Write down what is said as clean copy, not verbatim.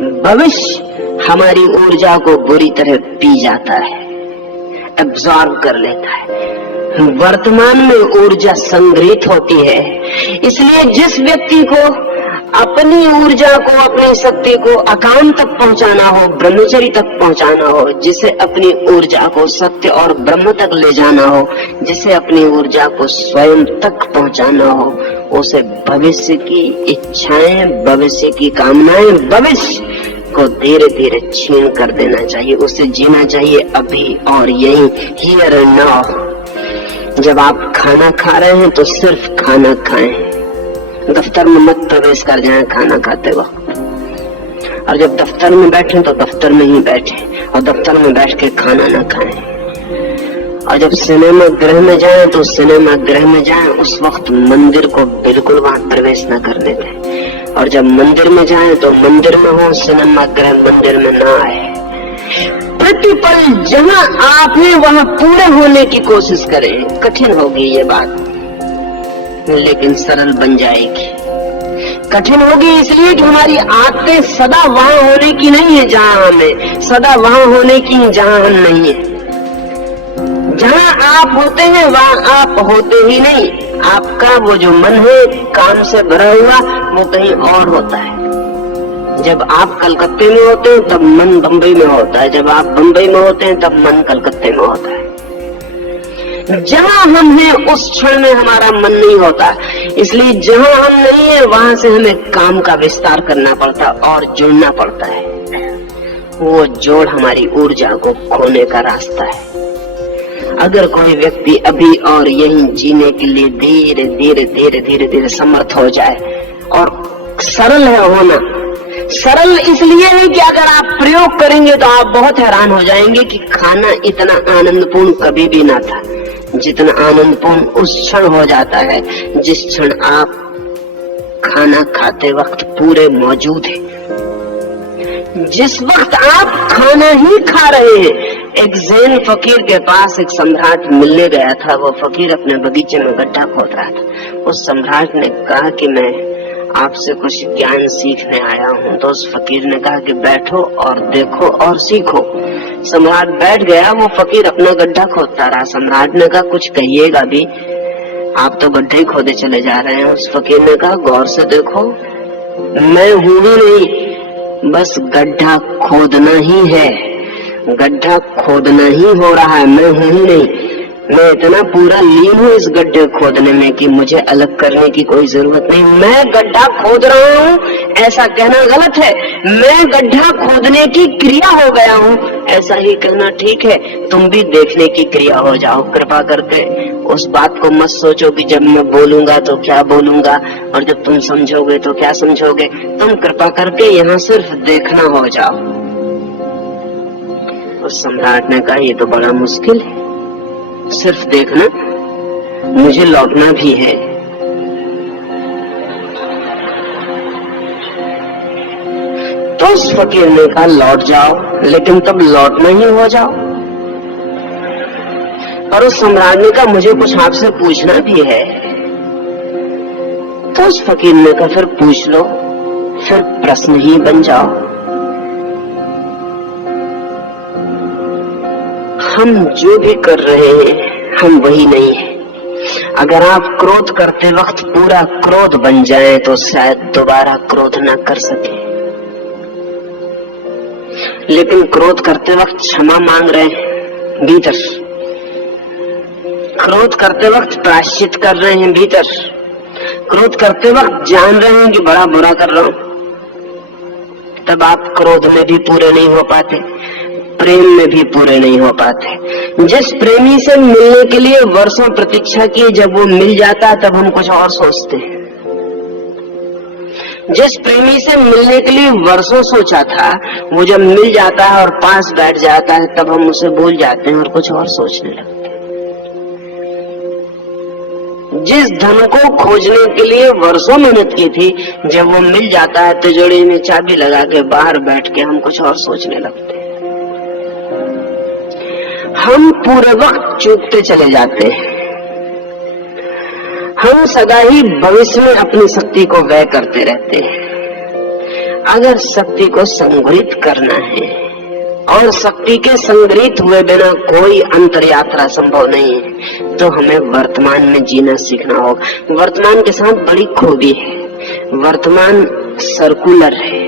भविष्य हमारी ऊर्जा को बुरी तरह पी जाता है, एब्जॉर्ब कर लेता है। वर्तमान में ऊर्जा संग्रहित होती है। इसलिए जिस व्यक्ति को अपनी ऊर्जा को, अपनी शक्ति को अकाम तक पहुंचाना हो, ब्रह्मचर्य तक पहुंचाना हो, जिसे अपनी ऊर्जा को सत्य और ब्रह्म तक ले जाना हो, जिसे अपनी ऊर्जा को स्वयं तक पहुंचाना हो, उसे भविष्य की इच्छाएं, भविष्य की कामनाएं, भविष्य को धीरे धीरे छीन कर देना चाहिए। उसे जीना चाहिए अभी और यहीं, हियर एंड नाउ। जब आप खाना खा रहे हैं तो सिर्फ खाना खाएं, दफ्तर में मत प्रवेश कर जाएं खाना खाते वक्त। और जब दफ्तर में बैठे तो दफ्तर में ही बैठे, और दफ्तर में बैठ के खाना न खाएं। और जब सिनेमा गृह में जाएं तो सिनेमा गृह में जाएं, उस वक्त मंदिर को बिल्कुल वहां प्रवेश न करने दें। और जब मंदिर में जाएं तो मंदिर में हो, सिनेमा गृह मंदिर में ना आए। प्रतिपल जहां आप हैं वहां पूरे होने की कोशिश करें। कठिन होगी ये बात, लेकिन सरल बन जाएगी। कठिन होगी इसलिए कि हमारी आदतें सदा वहां होने की नहीं है जहां हम हैं, सदा वहां होने की जहां हम नहीं है। जहां आप होते हैं वहां आप होते ही नहीं। आपका वो जो मन है काम से भरा हुआ, वो कहीं और होता है। जब आप कलकत्ते में होते हैं तब मन बंबई में होता है, जब आप बंबई में होते हैं तब मन कलकत्ते में होता है। जहां हम हैं उस क्षण में हमारा मन नहीं होता। इसलिए जहां हम नहीं है वहां से हमें काम का विस्तार करना पड़ता और जुड़ना पड़ता है। वो जोड़ हमारी ऊर्जा को खोने का रास्ता है। अगर कोई व्यक्ति अभी और यहीं जीने के लिए धीरे धीरे धीरे धीरे धीरे समर्थ हो जाए, और सरल है होना, सरल इसलिए है कि अगर आप प्रयोग करेंगे तो आप बहुत हैरान हो जाएंगे कि खाना इतना आनंदपूर्ण कभी भी ना था जितना आनंदपूर्ण उस क्षण हो जाता है जिस क्षण आप खाना खाते वक्त पूरे मौजूद हैं। जिस वक्त आप खाना ही खा रहे हैं। एक जैन फकीर के पास एक सम्राट मिलने गया था। वो फकीर अपने बगीचे में गड्ढा खोद रहा था। उस सम्राट ने कहा कि मैं आपसे कुछ ज्ञान सीखने आया हूँ। तो उस फकीर ने कहा कि बैठो और देखो और सीखो। सम्राट बैठ गया। वो फकीर अपना गड्ढा खोदता रहा। सम्राट ने कहा कुछ कहिएगा भी, आप तो गड्ढे खोदे चले जा रहे हैं। उस फकीर ने कहा गौर से देखो, मैं हूँ ही नहीं, बस गड्ढा खोदना ही है। गड्ढा खोदना ही हो रहा है, मैं हूँ ही नहीं। मैं इतना पूरा लीन हूँ इस गड्ढे खोदने में कि मुझे अलग करने की कोई जरूरत नहीं। मैं गड्ढा खोद रहा हूँ ऐसा कहना गलत है। मैं गड्ढा खोदने की क्रिया हो गया हूँ ऐसा ही कहना ठीक है। तुम भी देखने की क्रिया हो जाओ। कृपा करके उस बात को मत सोचो कि जब मैं बोलूंगा तो क्या बोलूंगा और जब तुम समझोगे तो क्या समझोगे। तुम कृपा करके यहाँ सिर्फ देखना हो जाओ। उस सम्राट ने कहा ये तो बड़ा मुश्किल है, सिर्फ देखना, मुझे लौटना भी है। तो उस फकीर ने कहा लौट जाओ, लेकिन तब लौटना ही हो जाओ। और उस सम्राट ने कहा मुझे कुछ आपसे पूछना भी है। तो उस फकीर ने कहा फिर पूछ लो, फिर प्रश्न ही बन जाओ। हम जो भी कर रहे हैं हम वही नहीं है। अगर आप क्रोध करते वक्त पूरा क्रोध बन जाए तो शायद दोबारा क्रोध न कर सके। लेकिन क्रोध करते वक्त क्षमा मांग रहे हैं भीतर, क्रोध करते वक्त प्रायश्चित कर रहे हैं भीतर, क्रोध करते वक्त जान रहे हैं कि बड़ा बुरा कर रहा हूं, तब आप क्रोध में भी पूरे नहीं हो पाते, प्रेम में भी पूरे नहीं हो पाते। जिस प्रेमी से मिलने के लिए वर्षों प्रतीक्षा की, जब वो मिल जाता है तब हम कुछ और सोचते हैं। जिस प्रेमी से मिलने के लिए वर्षों सोचा था, वो जब मिल जाता है और पास बैठ जाता है तब हम उसे भूल जाते हैं और कुछ और सोचने लगते हैं। जिस धन को खोजने के लिए वर्षों मेहनत की थी, जब वो मिल जाता है तिजोरी में चाबी लगा के बाहर बैठ के हम कुछ और सोचने लगते हैं। हम पूरे वक्त चूकते चले जाते हैं। हम सदा ही भविष्य में अपनी शक्ति को व्यय करते रहते हैं। अगर शक्ति को संग्रहित करना है और शक्ति के संग्रहित हुए बिना कोई अंतर यात्रा संभव नहीं है, तो हमें वर्तमान में जीना सीखना होगा। वर्तमान के साथ बड़ी खूबी है, वर्तमान सर्कुलर है,